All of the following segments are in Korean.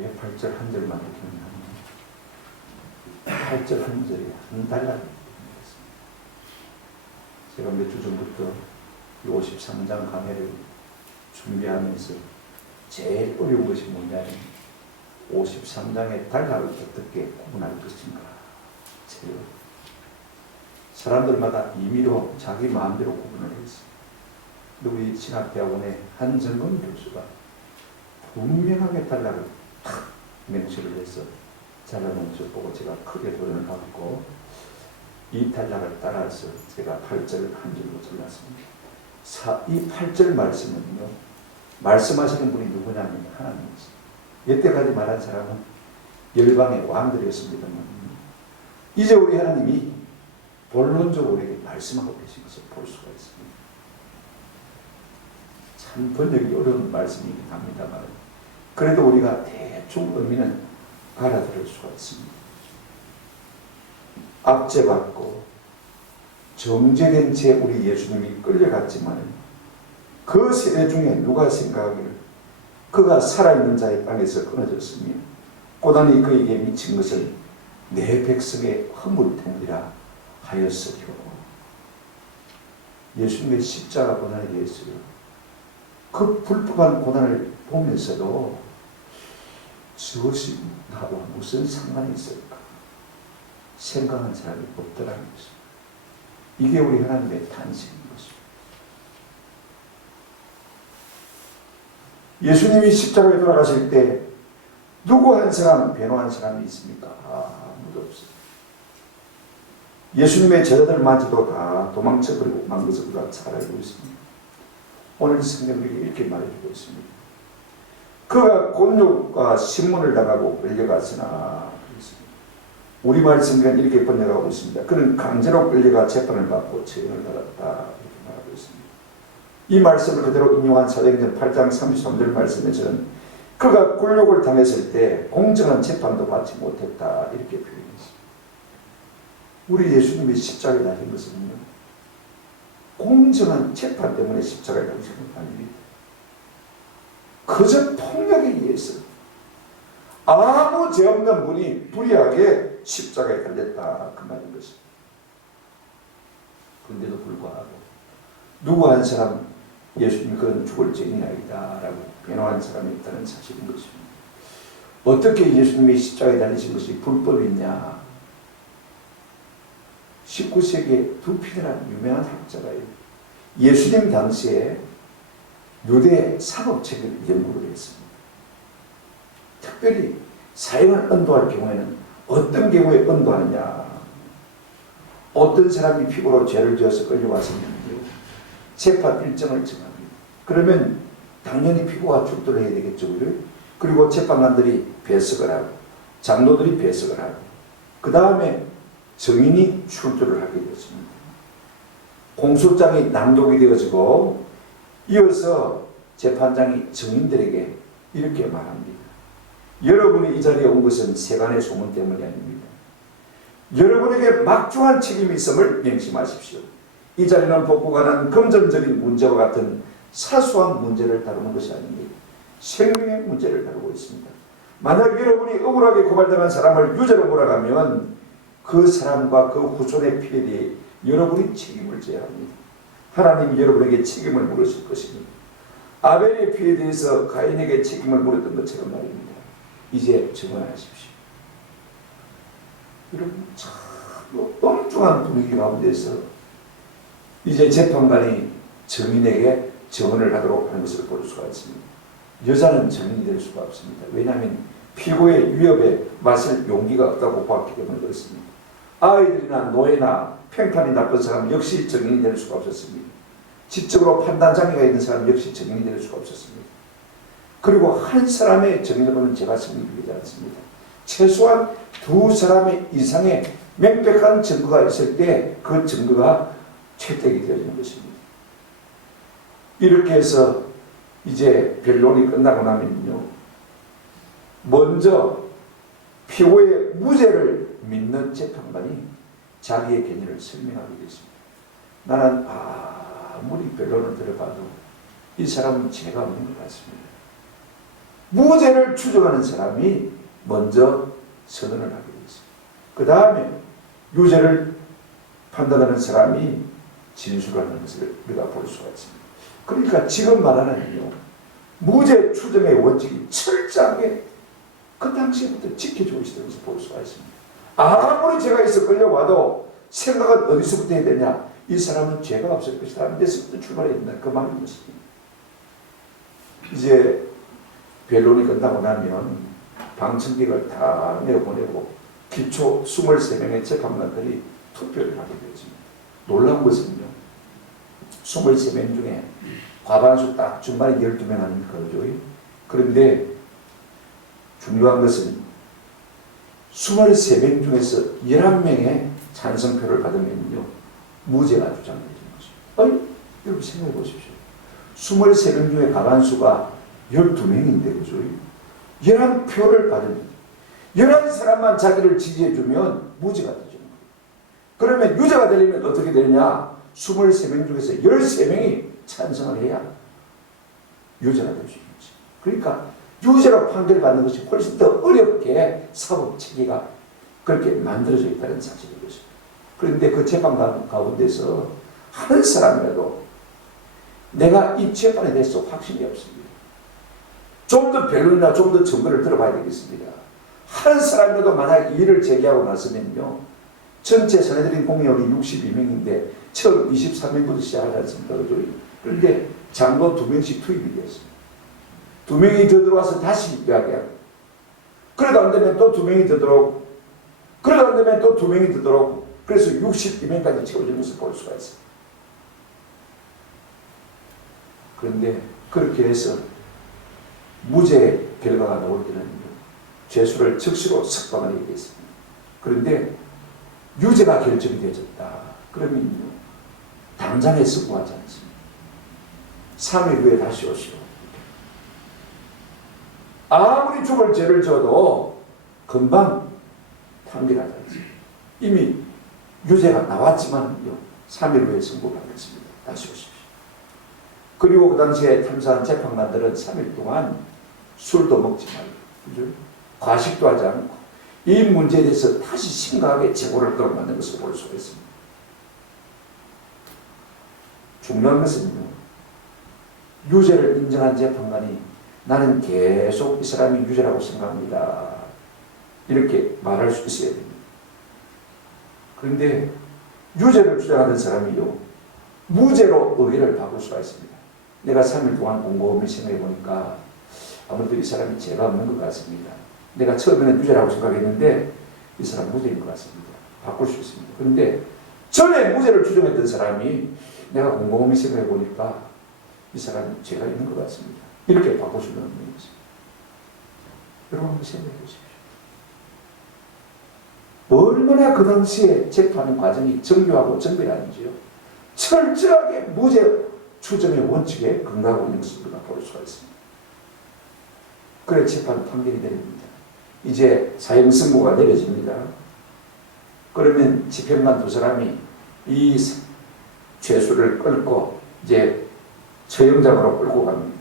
왜 8절 한 절만 이렇게 하냐? 8절 한 절에 한 달러. 제가 몇 주 전부터 53장 강해를 준비하면서 제일 어려운 것이 뭐냐면 53장의 달락을 어떻게 구분할 것인가. 제일 사람들마다 임의로 자기 마음대로 구분을 했어요. 우리 신학대학원의 한정근 교수가 분명하게 달락을 탁 명시를 해서 잘라놓은 것 보고 제가 크게 도전을 받고 이 달락을 따라서 제가 8절을 한 줄로 잘랐습니다. 이 8절 말씀은요, 말씀하시는 분이 누구냐면 하나님이십니다. 여태까지 말한 사람은 열방의 왕들이었습니다만 이제 우리 하나님이 본론적으로 우리에게 말씀하고 계신 것을 볼 수가 있습니다. 참 번역이 어려운 말씀이긴 합니다만 그래도 우리가 대충 의미는 알아들을 수가 있습니다. 압제받고 정죄된 채 우리 예수님이 끌려갔지만 그 세대 중에 누가 생각하기를 그가 살아있는 자의 땅에서 끊어졌으며 고난이 그에게 미친 것을 내 백성의 허물 때문이라 하였으리요. 예수님의 십자가 고난에 대해서요, 그 불법한 고난을 보면서도 저것이 나와 무슨 상관이 있을까 생각한 사람이 없더라는 것입니다. 이게 우리 하나님의 탄생인 것입니다. 예수님이 십자가에 돌아가실 때 누구 한 사람 변호한 사람이 있습니까? 아무도 없어요. 예수님의 제자들마저도 다 도망쳐버리고 만 것을 우리가 잘 알고 있습니다. 오늘 성경이 이렇게 말해주고 있습니다. 그가 곤욕과 신문을 당하고 끌려갔으나, 우리말 성경은 이렇게 번역하고 있습니다. 그는 강제로 끌려가 재판을 받고 처형을 받았다, 이렇게 말하고 있습니다. 이 말씀을 그대로 인용한 사도행전 8장 33절 말씀에서는 그가 굴욕을 당했을 때 공정한 재판도 받지 못했다, 이렇게 표현했습니다. 우리 예수님이 십자가에 달린 것은요, 공정한 재판 때문에 십자가에 달린 것은 아닙니다. 그저 폭력에 의해서 아무 죄 없는 분이 불의하게 십자가에 달렸다, 그 말인 것입니다. 그런데도 불구하고 누구 한 사람 예수님 그건 죽을 죄인이 아니다 라고 변호한 사람이 있다는 사실인 것입니다. 어떻게 예수님이 십자가에 달리신 것이 불법이냐? 19세기에 두피드라는 유명한 학자가요, 예수님 당시에 유대 상업책을 연구를 했습니다. 특별히 사형을 언도할 경우에는 어떤 경우에 언도하느냐, 어떤 사람이 피고로 죄를 지어서 끌려왔었는데요, 재판 일정을 정합니다. 그러면 당연히 피고가 출두를 해야 되겠죠. 그리고 재판관들이 배석을 하고 장로들이 배석을 하고 그 다음에 증인이 출두를 하게 되었습니다. 공소장이 낭독이 되어지고 이어서 재판장이 증인들에게 이렇게 말합니다. 여러분이 이 자리에 온 것은 세간의 소문 때문이 아닙니다. 여러분에게 막중한 책임이 있음을 명심하십시오. 이 자리는 복구가 난 금전적인 문제와 같은 사소한 문제를 다루는 것이 아닙니다. 생명의 문제를 다루고 있습니다. 만약 여러분이 억울하게 고발당한 사람을 유죄로 몰아가면 그 사람과 그 후손의 피해에 대해 여러분이 책임을 져야 합니다. 하나님이 여러분에게 책임을 물으실 것입니다. 아벨의 피해에 대해서 가인에게 책임을 물었던 것처럼 말입니다. 이제 증언하십시오. 여러분, 참 엉뚱한 분위기 가운데서 이제 재판관이 증인에게 증언을 하도록 하는 것을 볼 수가 있습니다. 여자는 증인이 될 수가 없습니다. 왜냐하면 피고의 위협에 맞설 용기가 없다고 보았기 때문에 그렇습니다. 아이들이나 노예나 평판이 나쁜 사람 역시 증인이 될 수가 없었습니다. 지적으로 판단 장애가 있는 사람 역시 증인이 될 수가 없었습니다. 그리고 한 사람의 증인으로는 제가 승리되지 않습니다. 최소한 두 사람의 이상의 명백한 증거가 있을 때 그 증거가 채택이 되어지는 것입니다. 이렇게 해서 이제 변론이 끝나고 나면요, 먼저 피고의 무죄를 믿는 재판관이 자기의 견해를 설명하게 됐습니다. 나는 아무리 변론을 들어봐도 이 사람은 죄가 없는 것 같습니다. 무죄를 추정하는 사람이 먼저 선언을 하게 되었습니다. 그 다음에 유죄를 판단하는 사람이 진술을 하는 것을 우리가 볼 수가 있습니다. 그러니까 지금 말하는 무죄 추정의 원칙이 철저하게 그 당시부터 지켜지고 있었던 것을 볼 수가 있습니다. 아무리 죄가 있어 끌려와도 생각은 어디서부터 해야 되냐? 이 사람은 죄가 없을 것이다 하는 데서부터 출발해야 된다. 그 말인 것입니다. 이제 변론이 끝나고 나면 방청객을 다 내어보내고 기초 23명의 재판관들이 투표를 하게 되었습니다. 놀라운 것은요, 23명 중에 과반수 딱 중반에 12명 아닙니까? 그런데 중요한 것은 23명 중에서 11명의 찬성표를 받으면요, 무죄가 주장되는 것이죠. 아니, 여러분 생각해 보십시오. 23명 중에 과반수가 12명인데, 그죠? 11표를 받으면, 11사람만 자기를 지지해주면 무죄가 되죠. 그러면 유죄가 되려면 어떻게 되느냐? 23명 중에서 13명이 찬성을 해야 유죄가 될 수 있는 거지. 그러니까 유죄로 판결받는 것이 훨씬 더 어렵게 사법 체계가 그렇게 만들어져 있다는 사실인 것입니다. 그런데 그 재판 가운데서 한 사람이라도 내가 이 재판에 대해서 확신이 없습니다. 좀 더 변론이나 좀 더 증거를 들어봐야 되겠습니다. 한 사람이라도 만약 이의를 제기하고 나서면요, 전체 선해드린 공여원이 62명인데 처음 23명부터 시작하지 않습니까? 그런데 장로 2명씩 투입이 되었습니다. 2명이 더 들어와서 다시 이야기하고, 그래도 안 되면 또 2명이 더 들어오고, 그래도 안 되면 또 2명이 더 들어오고, 그래서 62명까지 채워지는 것을 볼 수가 있어요. 그런데 그렇게 해서 무죄 결과가 나올 때는 죄수를 즉시로 석방을 하게 됐습니다. 그런데 유죄가 결정이 되어졌다. 그러면 당장에 선고하지 않습니다. 3일 후에 다시 오시오. 아무리 죽을 죄를 져도 금방 판결하지 않습니다. 이미 유죄가 나왔지만요, 3일 후에 선고받겠습니다. 다시 오십시오. 그리고 그 당시에 탐사한 재판관들은 3일 동안 술도 먹지 말고, 그죠? 과식도 하지 않고 이 문제에 대해서 다시 심각하게 재고를 끌어만든 것을 볼 수가 있습니다. 중요한 것은요, 유죄를 인정한 재판관이 나는 계속 이 사람이 유죄라고 생각합니다, 이렇게 말할 수 있어야 됩니다. 그런데 유죄를 주장하는 사람이요, 무죄로 의뢰를 받을 수가 있습니다. 내가 3일 동안 곰곰이 생각해 보니까 아무래도 이 사람이 죄가 없는 것 같습니다. 내가 처음에는 유죄라고 생각했는데 이 사람 무죄인 것 같습니다. 바꿀 수 있습니다. 그런데 전에 무죄를 주장했던 사람이 내가 곰곰이 생각해 보니까 이 사람은 죄가 있는 것 같습니다, 이렇게 바꿀 수는 없는 것입니다. 여러분 한번 생각해 보십시오. 얼마나 그 당시에 재판 과정이 정교하고 정밀한지요. 철저하게 무죄 추정의 원칙에 근거하고 있는 것을 우리가 볼 수가 있습니다. 그래 재판 판결이 내립니다. 이제 사형 선고가 내려집니다. 그러면 집행관 2사람이 이 죄수를 끌고 이제 처형장으로 끌고 갑니다.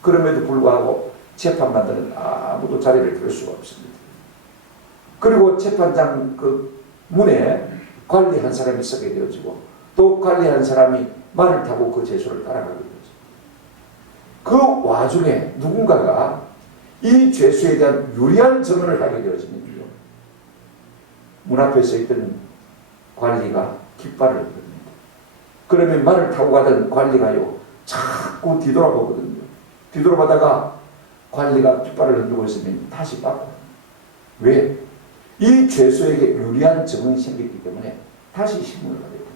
그럼에도 불구하고 재판관들은 아무도 자리를 들 수가 없습니다. 그리고 재판장 그 문에 관리 한 사람이 서게 되어지고, 또 관리 한 사람이 말을 타고 그 죄수를 따라가게 되죠. 그 와중에 누군가가 이 죄수에 대한 유리한 증언을 하게 되어집니다. 문 앞에 서 있던 관리가 깃발을 흔듭니다. 그러면 말을 타고 가던 관리가요, 자꾸 뒤돌아보거든요. 뒤돌아보다가 관리가 깃발을 흔들고 있으면 다시 바꿔. 왜? 이 죄수에게 유리한 증언이 생겼기 때문에 다시 신문을 하게 됩니다.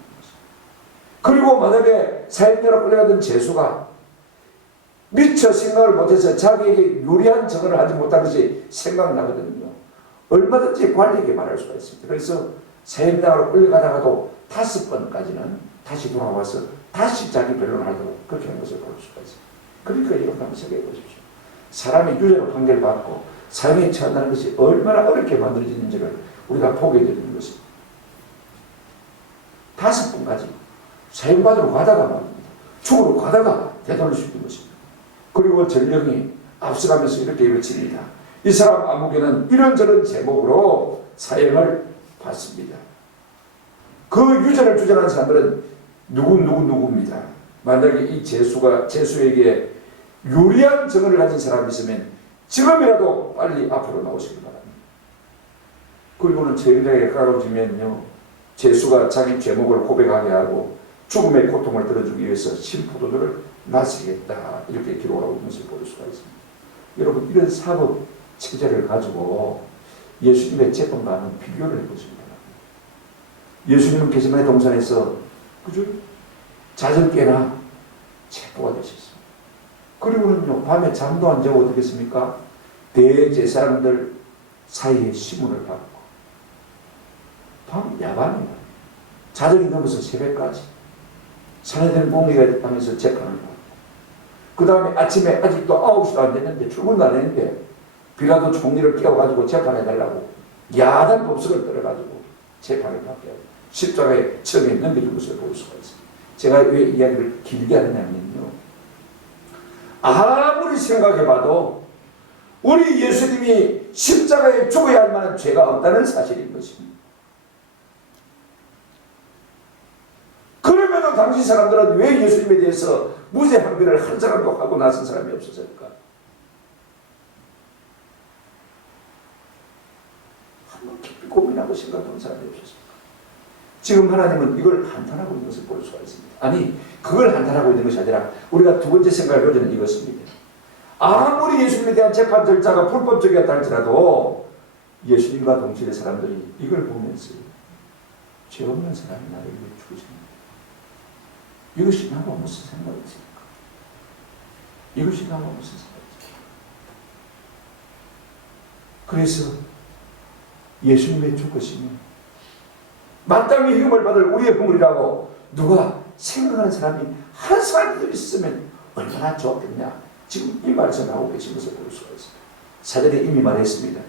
그리고 만약에 사형대로 끌려가던 죄수가 미처 생각을 못해서 자기에게 유리한 증언을 하지 못한 것이 생각나거든요. 얼마든지 관리에게 말할 수가 있습니다. 그래서 사형당으로 끌려가다가도 5번까지는 다시 돌아와서 다시 자기 변론을 하도록 그렇게 하는 것을 볼 수가 있습니다. 그러니까 이런 거 한번 생각해 보십시오. 사람이 유죄로 판결받고 사형에 처한다는 것이 얼마나 어렵게 만들어지는지를 우리가 보게 되는 것입니다. 5번까지 사형받으러 가다가 말입니다. 죽으러 가다가 되돌릴 수 있는 것입니다. 그리고 전령이 앞서가면서 이렇게 외칩니다. 이 사람 아무개는 이런저런 제목으로 사형을 받습니다. 그 유죄를 주장하는 사람들은 누구입니다. 만약에 이 제수에게 유리한 증언을 가진 사람이 있으면 지금이라도 빨리 앞으로 나오시기 바랍니다. 그리고는 재경자에게 가까워지면요, 제수가 자기 죄목을 고백하게 하고 죽음의 고통을 들어주기 위해서 심포도주를 마시겠다, 이렇게 기록하고 있는 것을 볼 수가 있습니다. 여러분, 이런 사법 체제를 가지고 예수님의 재판과는 비교를 해보십니다. 예수님은 게세마네 동산에서 그죠? 잦은 깨나 체포가 되셨습니다. 그리고는요, 밤에 잠도 안 자고 어떻게 했습니까? 대제사장들 사이에 시문을 받고 밤 야반입니다. 자정이 넘어서 새벽까지 사내들 공의가 하면서 재판을 받고, 그 다음에 아침에 아직도 9시도 안 됐는데, 출근도 안 했는데 빌라도 총리를 끼워가지고 재판해달라고 야단 법석을 떨어가지고 재판을 받게 하고 십자가에 처음에 넘겨준 것을 볼 수가 있습니다. 제가 왜 이야기를 길게 하느냐면요, 아무리 생각해봐도 우리 예수님이 십자가에 죽어야 할 만한 죄가 없다는 사실인 것입니다. 그럼에도 당시 사람들은 왜 예수님에 대해서 무죄 항변을 한 사람도 하고 나선 사람이 없었을까? 한번 깊이 고민하고 생각하는 사람이 없었을까? 지금 하나님은 이걸 한탄하고 있는 것을 볼 수가 있습니다. 아니, 그걸 한탄하고 있는 것이 아니라 우리가 두 번째 생각할 요지는 이것입니다. 아무리 예수님에 대한 재판 절차가 불법적이었다 할지라도 예수님과 동시대 사람들이 이걸 보면서 죄 없는 사람이 나를 위해 죽으십니다. 이것이 나와 무슨 상관이십니까? 이것이 나와 무슨 상관이십니까? 그래서 예수님의 죽으심은 마땅히 희생을 받을 우리의 허물이라고 누가 생각하는 사람이 한 사람도 있으면 얼마나 좋겠냐. 지금 이 말에서 나오고 계신 것을 볼 수가 있습니다. 사전에 이미 말했습니다.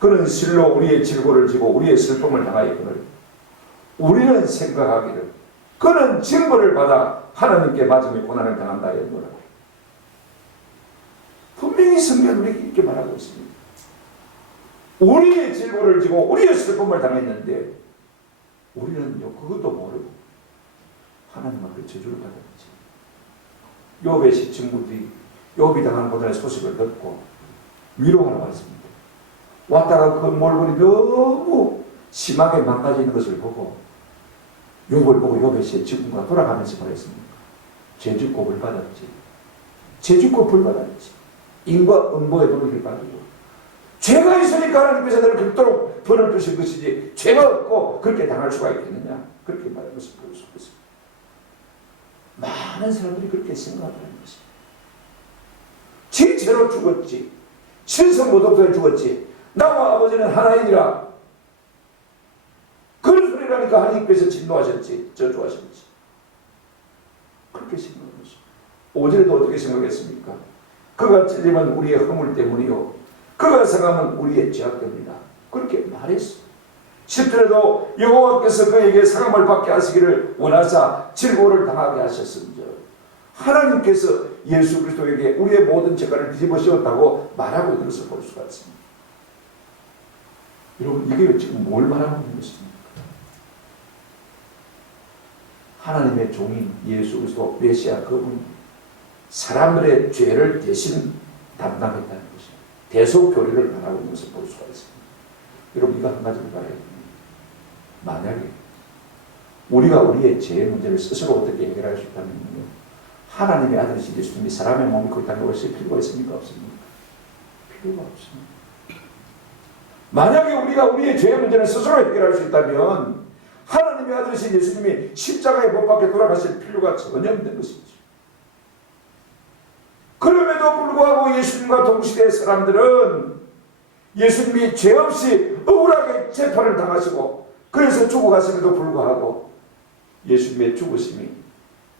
그는 실로 우리의 질고를 지고 우리의 슬픔을 당하였거늘 우리는 생각하기를 그는 징벌을 받아 하나님께 맞으며 고난을 당한다 하였노라. 분명히 성경은 우리에게 이렇게 말하고 있습니다. 우리의 질고를 지고 우리의 슬픔을 당했는데 우리는요, 그것도 모르고 하나님 앞에 저주를 받았지. 욥의 시친구들이 욥이 당한 고난의 소식을 듣고 위로하러 왔습니다. 왔다가 그 몰골이 너무 심하게 망가지는 것을 보고 욥을 보고 욥의 시친구가 돌아가면서 말했습니다. 죄짓고 벌 받았지. 죄짓고 벌 받았지. 인과 음보의 도를 받고 죄가 있으니까 하나님께서 너를 그토록 벌을 주신 것이지 죄가 없고 그렇게 당할 수가 있겠느냐, 그렇게 말하는 것을 볼 수 있습니다. 많은 사람들이 그렇게 생각하는 것입니다. 제 죄로 죽었지, 신성모독자에 죽었지, 나와 아버지는 하나이니라, 그런 소리라니까 하나님께서 진노하셨지, 저주하셨지, 그렇게 생각하는 것입니다. 5절에도 어떻게 생각했습니까? 그가 찔림은 우리의 허물 때문이요 그가 상함은 우리의 죄악 때문이다, 그렇게 말했어. 10절에도 여호와께서 그에게 상함을 받게 하시기를 원하사 질고를 당하게 하셨음즉 하나님께서 예수 그리스도에게 우리의 모든 죄가를 뒤집어 씌웠다고 말하고 있는 것을 볼 수가 있습니다. 여러분, 이게 지금 뭘 말하고 있는 것입니까? 하나님의 종인 예수 그리스도 메시아 그분이 사람들의 죄를 대신 담당했다는 것입니다. 대속교리를 말하고 있는 것을 볼 수가 있습니다. 여러분, 이거 한 가지를 말해야 됩니다. 만약에 우리가 우리의 죄의 문제를 스스로 어떻게 해결할 수 있다면요, 하나님의 아들이신 예수님이 사람의 몸이 그 땅에 오실 필요가 있습니까? 없습니까? 필요가 없습니다. 만약에 우리가 우리의 죄의 문제를 스스로 해결할 수 있다면 하나님의 아들이신 예수님이 십자가에 못 박혀 돌아가실 필요가 전혀 없는 것이죠. 그럼에도 불구하고 예수님과 동시대의 사람들은 예수님이 죄 없이 억울하게 재판을 당하시고 그래서 죽어가심에도 불구하고 예수님의 죽으심이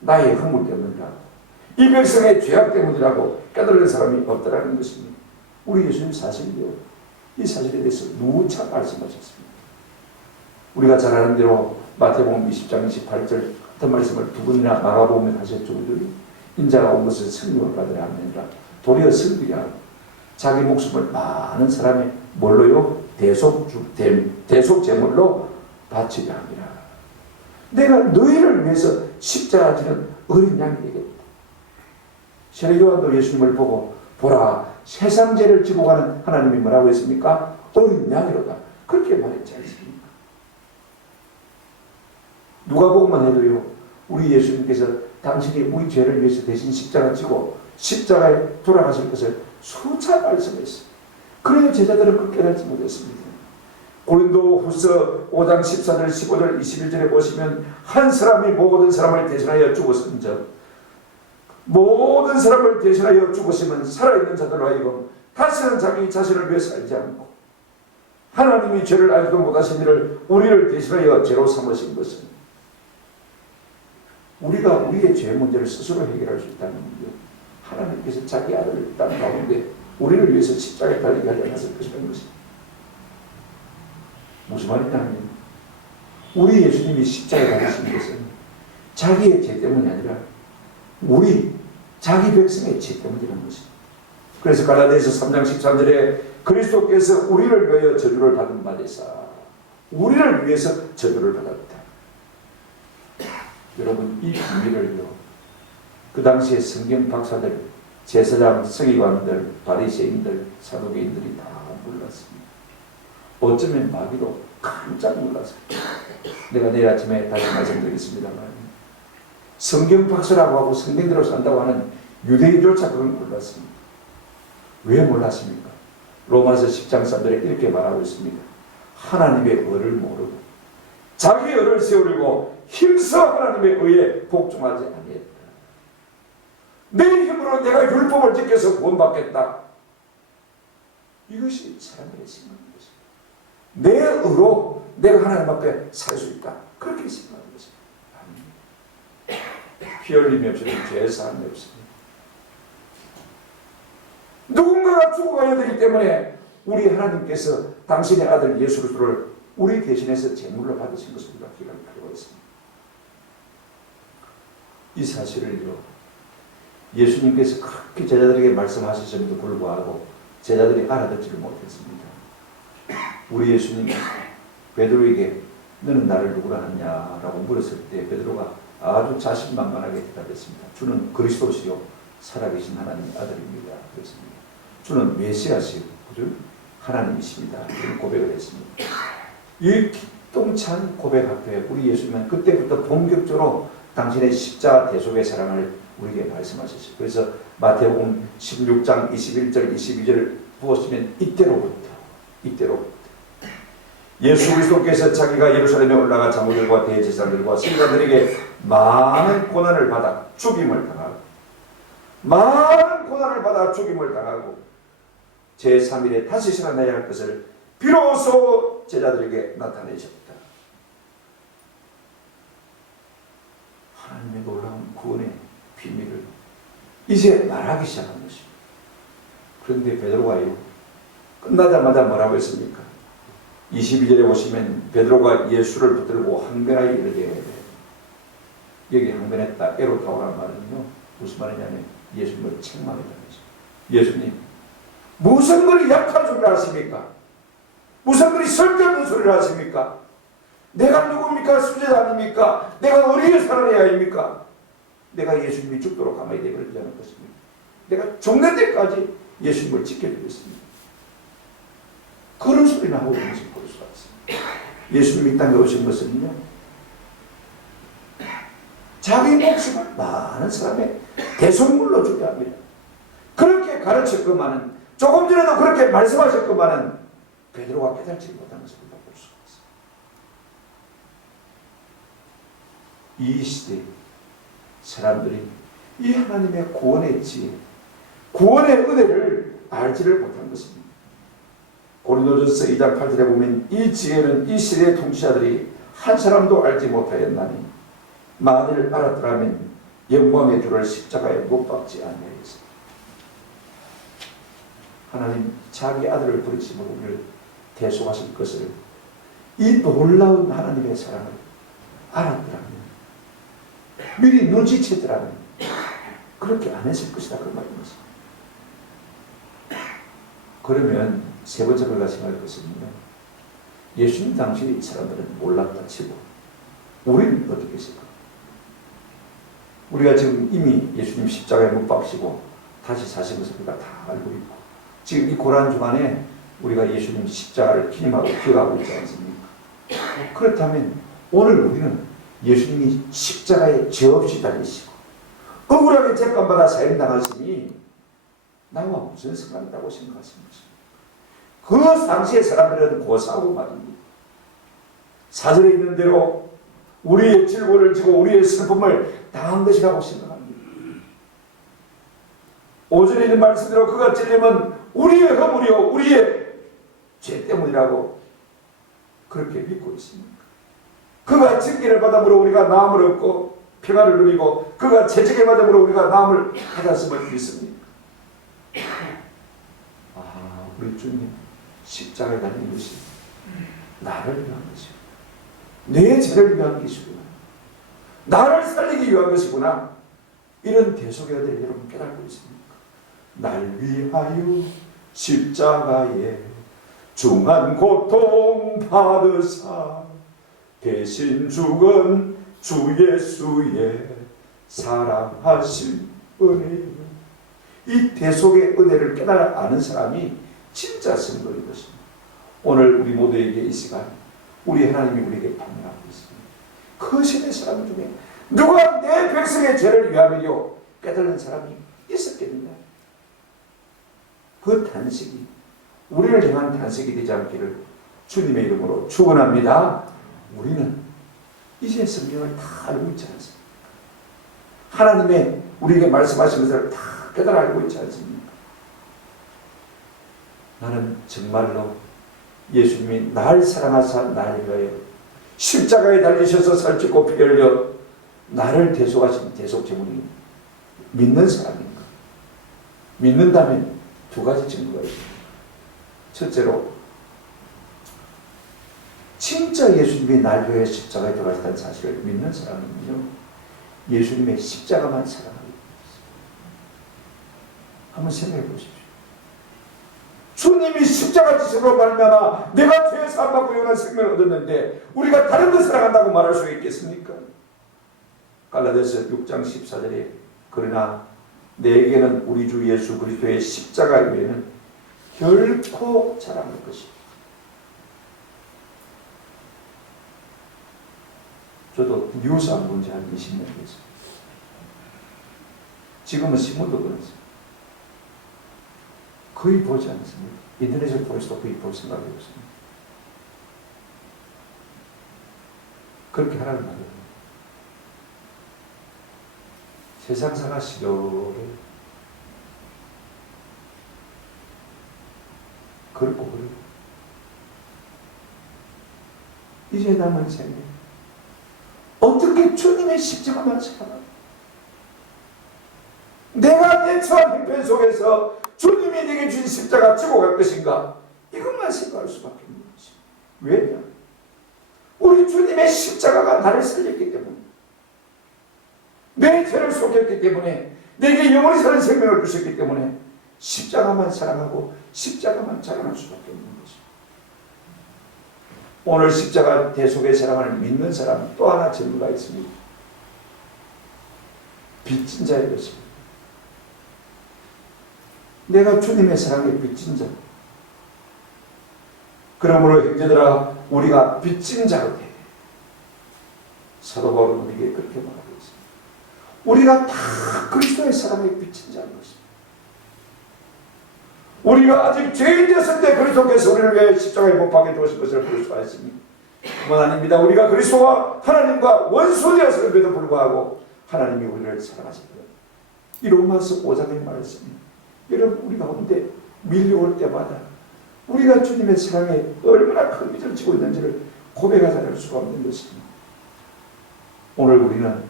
나의 허물 때문이라고, 이 백성의 죄악 때문이라고 깨달은 사람이 없다라는 것입니다. 우리 예수님 사실이요, 이 사실에 대해서 누차 말씀하셨습니다. 우리가 잘 아는 대로 마태복음 20장 28절 같은 말씀을 두 번이나 마가복음에 하셨죠. 인자가 온 것을 승리를 받으려 하느니라. 도리어 승리하고 자기 목숨을 많은 사람의 뭘로요? 대속 제물로 바치려 함이라. 내가 너희를 위해서 십자가 지는 어린 양이 되겠다. 세례 요한도 예수님을 보고 보라 세상 죄를 지고 가는 하나님이 뭐라고 했습니까? 어린 양이로다. 그렇게 말했지 않습니까? 누가복음만 해도요. 우리 예수님께서 당신이 우리 죄를 위해서 대신 십자가 지고 십자가에 돌아가실 것을 수차 말씀했어요. 그래도 제자들은 그걸 깨닫지 못했습니다. 고린도 후서 5장 14절 15절 21절에 보시면 한 사람이 모든 사람을 대신하여 죽었은즉 모든 사람을 대신하여 죽으시면 살아있는 자들로 하여금 다시는 자기 자신을 위해 살지 않고 하나님이 죄를 알지도 못하신 이를 우리를 대신하여 죄로 삼으신 것은 우리가 우리의 죄 문제를 스스로 해결할 수 있다는 거죠. 하나님께서 자기 아들을 땅 가운데 우리를 위해서 십자가에 달리게 하지 않았을 것이라는 것입니다. 무슨 말이냐면 우리 예수님이 십자가에 달리신 것은 자기의 죄 때문이 아니라 우리 자기 백성의 죄 때문이라는 것입니다. 그래서 갈라디아서 3장 13절에 그리스도께서 우리를 위하여 저주를 받은 바 되사 우리를 위해서 저주를 받았다. 여러분 이 비밀을요. 그 당시에 성경 박사들, 제사장, 서기관들, 바리새인들, 사두개인들이 다 몰랐습니다. 어쩌면 마귀도 깜짝 놀랐어요. 내가 내일 아침에 다시 말씀드리겠습니다만 성경 박사라고 하고 성경대로 산다고 하는 유대인조차 그걸 몰랐습니다. 왜 몰랐습니까? 로마서 10장 3절에 이렇게 말하고 있습니다. 하나님의 의를 모르고 자기 의를 세우려고 힘써 하나님의 의에 복종하지 아니했다. 내 힘으로 내가 율법을 지켜서 구원받겠다. 이것이 사람들의 생각인 것입니다. 내 의로 내가 하나님 앞에 살 수 있다. 그렇게 생각하는 것입니다. 피 흘림이 없으면 죄 사함이 없습니다. 누군가가 죽어가야 되기 때문에 우리 하나님께서 당신의 아들 예수 그리스도를 우리 대신해서 제물로 받으신 것을 우리가 기억할 필요가 있습니다. 이 사실을요. 예수님께서 그렇게 제자들에게 말씀하셨음에도 불구하고 제자들이 알아듣지를 못했습니다. 우리 예수님이 베드로에게 너는 나를 누구라 하냐라고 물었을 때 베드로가 아주 자신만만하게 대답했습니다. 주는 그리스도시요 살아계신 하나님의 아들입니다. 그랬습니다. 주는 메시아시요 하나님이십니다. 이런 고백을 했습니다. 이 기똥찬 고백 앞에 우리 예수님은 그때부터 본격적으로 당신의 십자가 대속의 사랑을 우리에게 말씀하셨어요. 그래서 마태복음 16장 21절 22절을 보시면 이때로부터 예수 그리스도께서 자기가 예루살렘에 올라가 장로들과 대제사장들과 선지자들에게 많은 고난을 받아 죽임을 당하고 제3일에 다시 살아나야 할 것을 비로소 제자들에게 나타내셨다. 하나님의 놀라운 구원의 비밀을 이제 말하기 시작한 것입니다. 그런데 베드로가요 끝나자마자 뭐라고 했습니까? 22절에 보시면 베드로가 예수를 붙들고 항변하여 이르되 여기 항변했다. 에로타오라는 말은요 무슨 말이냐면 예수님을 책망했다는 것입니다. 예수님 무슨 그리 약한 소리를 하십니까? 무슨 그리 쓸데없는 소리를 하십니까? 내가 누굽니까? 수제자 아닙니까? 내가 어디에 살아내야 합니까? 내가 예수님이 죽도록 가만히 내버리지 않을 것입니다. 내가 죽는 데까지 예수님을 지켜주겠습니다. 그런 소리나 하고 있는 것을 볼 수가 있습니다. 예수님이 이 땅에 오신 것은요 자기 목숨을 많은 사람의 대속물로 주게 합니다. 그렇게 가르쳤건만은 조금 전에도 그렇게 말씀하셨건만은 베드로가 깨닫지 못한 것을 볼 수가 있습니다. 이 시대에 사람들이 이 하나님의 구원의 지혜, 구원의 은혜를 알지를 못한 것입니다. 고린도전서 2장 8절에 보면 이 지혜는 이 시대의 통치자들이 한 사람도 알지 못하였나니 만일 알았더라면 영광의 주를 십자가에 못 박지 아니하였습니다. 하나님 자기 아들을 버리심으로 우리를 대속하실 것을 이 놀라운 하나님의 사랑을 알았더라면 미리 눈치챘더라면 그렇게 안 했을 것이다 그 말인 것입니다. 그러면 세 번째 우리가 생각할 것은요, 예수님 당시 이 사람들은 몰랐다 치고 우리는 어떻게 했을까? 우리가 지금 이미 예수님 십자가에 못 박히고 다시 사신 것을 우리가 다 알고 있고, 지금 이 고난 주간에 우리가 예수님 십자가를 기념하고 기억하고 있지 않습니까? 그렇다면 오늘 우리는 예수님이 십자가에 죄 없이 달리시고 억울하게 재판받아 사형당하시니 나와 무슨 상관이라고 생각하십니까? 그 당시의 사람들은 고사하고 말입니다. 사절에 있는 대로 우리의 질고를 지고 우리의 슬픔을 당한 것이라고 생각합니다. 5절에 있는 말씀대로 그가 찔리면 우리의 허물이요 우리의 죄 때문이라고 그렇게 믿고 있습니다. 그가 징계를 받음으로 우리가 나음을 얻고 평화를 누리고 그가 채찍에 맞음으로 우리가 나음을 받았음을 믿습니다. 우리 주님 십자가에 달린 것이 나를 위한 것이고 내 죄를 위한 것이구나, 나를 살리기 위한 것이구나, 이런 대속의 은혜를 여러분 깨닫고 있습니까? 날 위하여 십자가에 중한 고통 받으사 대신 죽은 주 예수의 사랑하신 은혜, 이 대속의 은혜를 깨달아 아는 사람이 진짜 성도인 것입니다. 오늘 우리 모두에게 이 시간 우리 하나님이 우리에게 판명하고 있습니다. 그 시대 사람 중에 누가 내 백성의 죄를 위하며 깨달은 사람이 있었겠느냐? 그 단식이 우리를 향한 단식이 되지 않기를 주님의 이름으로 축원합니다. 우리는 이제 성경을 다 알고 있지 않습니까? 하나님의 우리에게 말씀하신 것을 다 깨달아 알고 있지 않습니까? 나는 정말로 예수님이 날 사랑하사 나를 위하여 십자가에 달리셔서 살찌고 피 흘려 나를 대속하신 대속제물이 믿는 사람인가? 믿는다면 두 가지 증거가 있습니다. 첫째로 진짜 예수님이 날 위해 십자가에 돌아가셨다는 사실을 믿는 사람은요, 예수님의 십자가만 사랑하고 있습니다. 한번 생각해 보십시오. 주님이 십자가 지심으로 말미암아 내가 죄 사함 받고 영원한 생명을 얻었는데 우리가 다른 걸 사랑한다고 말할 수 있겠습니까? 갈라디아서 6장 14절에 그러나 내게는 우리 주 예수 그리스도의 십자가 외에는 결코 자랑할 것이다. 저도 뉴스 안 본 지 한 20년 됐어요. 지금은 신문도 그렇습니다. 거의 보지 않습니다. 인터넷을 통해서도 거의 볼 생각이 없습니다. 그렇게 하라는 말이에요. 세상 사가 시도를 그렇고 그리고 이제 남은 생애 어떻게 주님의 십자가만 사랑하고 내가 내 처한 형편 속에서 주님이 내게 주신 십자가 지고 갈 것인가? 이것만 생각할 수밖에 없는 것이죠. 왜냐? 우리 주님의 십자가가 나를 살렸기 때문에, 내 죄를 속였기 때문에, 내게 영원히 사는 생명을 주셨기 때문에 십자가만 사랑하고 십자가만 자랑할 수밖에 없는 것이죠. 오늘 십자가 대속의 사랑을 믿는 사람은 또 하나 증거가 있습니다. 빚진 자의 것입니다. 내가 주님의 사랑에 빚진 자. 그러므로 형제들아 우리가 빚진 자로 돼. 사도 바울은 우리에게 그렇게 말하고 있습니다. 우리가 다 그리스도의 사랑에 빚진 자인 것입니다. 우리가 아직 죄인 되었을 때 그리스도께서 우리를 위해 십자가에 못 박혀 주신 것을 볼 수가 있습니다. 그만 아닙니다. 우리가 그리스도와 하나님과 원수되었음에도 불구하고 하나님이 우리를 사랑하십니다. 이 로마서 5장의 말씀입니다. 여러분 우리 가운데 밀려올 때마다 우리가 주님의 사랑에 얼마나 큰 빚을 지고 있는지를 고백하지 않을 수가 없는 것입니다. 오늘 우리는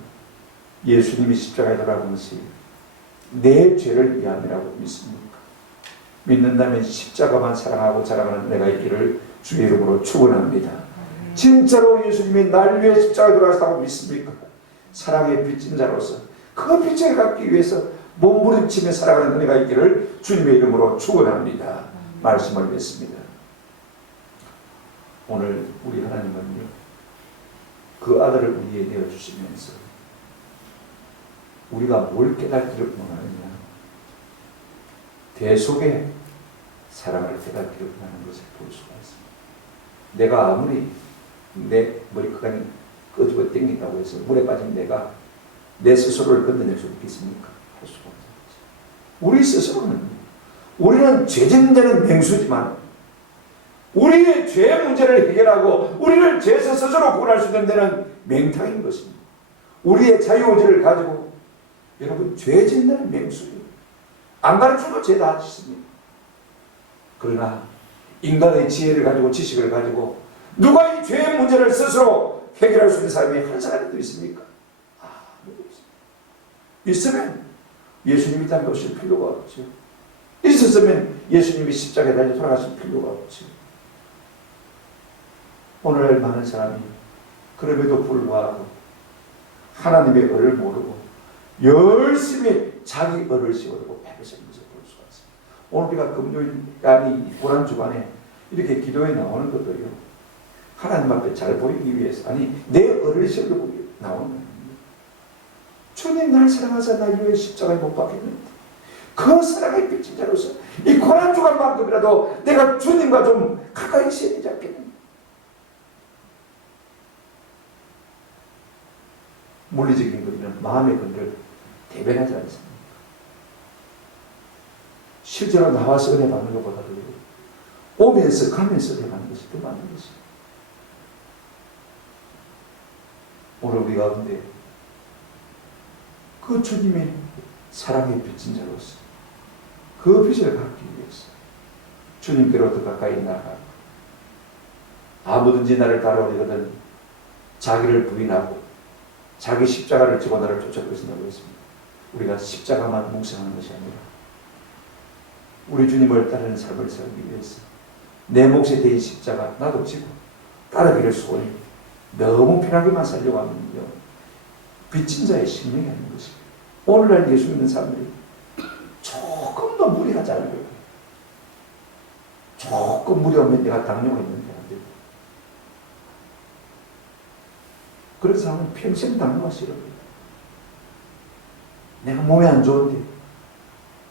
예수님이 십자가에 돌아간 것이 내 죄를 위함이라고 믿습니까? 믿는다면 십자가만 사랑하고 자랑하는 내가 있기를 주의 이름으로 축원합니다. 진짜로 예수님이 날 위해 십자가에 돌아가셨다고 믿습니까? 사랑의 빚진 자로서 그 빚을 갚기 위해서 몸부림치며 살아가는 은혜가 있기를 주님의 이름으로 축원합니다. 말씀을 맺습니다. 오늘 우리 하나님은요, 그 아들을 우리에 내어주시면서 우리가 뭘 깨닫기를 원하느냐, 대속의 사랑을 깨닫기를 원하는 것을 볼 수가 있습니다. 내가 아무리 내 머리카락이 끄집어 당긴다고 해서 물에 빠진 내가 내 스스로를 건져낼 수 있겠습니까? 할 수가 없습니다. 우리 스스로는, 우리는 죄진되는 맹수지만 우리의 죄 문제를 해결하고 우리를 죄에서 스스로 구원할 수 있는 데는 맹탕인 것입니다. 우리의 자유의지를 가지고, 여러분, 죄진되는 맹수예요. 안 가르쳐도 죄 다 짓습니다. 그러나 인간의 지혜를 가지고, 지식을 가지고 누가 이 죄의 문제를 스스로 해결할 수 있는 사람이 한 사람도 있습니까? 있으면 예수님이 땅에 오실 필요가 없죠. 있었으면 예수님이 십자가에 달려 돌아가실 필요가 없죠. 오늘날 많은 사람이 그럼에도 불구하고 하나님의 의를 모르고 열심히 자기 의를 세우고 배를 세우는 것을 볼 수가 있습니다. 오늘 우리가 금요일, 아니 고난 주간에 이렇게 기도에 나오는 것도요, 하나님 앞에 잘 보이기 위해서, 아니 내 의를 세우려고 나오는 거예요. 주님 날 사랑하사 나 위해 십자가에 못 박혔는데 그 사랑의 빛인 자로서 이 고난 주간만큼이라도 내가 주님과 좀 가까이 있어야 되지 않겠는가? 물리적인 것은 마음의 건을 대변하지 않습니다. 실제로 나와서 은혜 받는 것보다도 오면서 가면서 은혜 받는 것이 더 많은 것입니다. 오늘 우리 가운데 그 주님의 사랑의 빛인 자로서 그 빛을 갖기 위해서 주님께로 더 가까이 나아가고, 아무든지 나를 따라오려거든 자기를 부인하고 자기 십자가를 지고 나를 쫓아오신다고 했습니다. 우리가 십자가만 묵상하는 것이 아니라 우리 주님을 따르는 삶을 살기 위해서 내 몫에 대인 십자가 나도 지고 따르기를 소원히 너무 편하게만 살려고 하면요, 빚진 자의 심령이 아닌 것입니다. 오늘날 예수 믿는 사람들이 조금 더 무리하지 않을까요? 조금 무리하면 내가 당뇨가 있는데 안 되고, 그런 사람은 평생 당뇨가 싫어요. 내가 몸이 안 좋은데,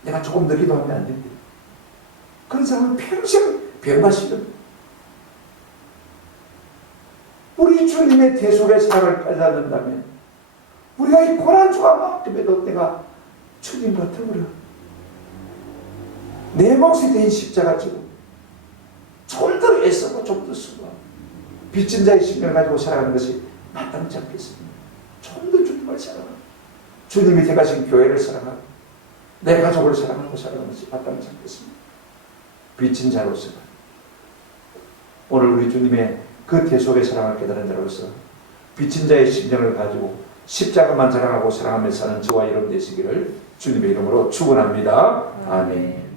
내가 조금 더 기도하면 안 된대. 그런 사람은 평생 병가 싫어요. 우리 주님의 대속의 사랑을 깨닫는다면 우리가 이 고난 주간만큼에도 내가 주님과 더불어 내 몫이 된 십자가 지고 좀 더 애쓰고 좀 더 쓰고 빚진 자의 심령을 가지고 살아가는 것이 마땅치 않겠습니다. 좀 더 주님을 사랑하고 주님이 대가신 교회를 사랑하고 내 가족을 사랑하고 살아가는 것이 마땅치 않겠습니다. 빚진 자로서 오늘 우리 주님의 그 대속의 사랑을 깨달은 자로서 빚진 자의 심령을 가지고 십자가만 자랑하고 사랑하며 사는 저와 여러분 되시기를 주님의 이름으로 축원합니다. 아멘.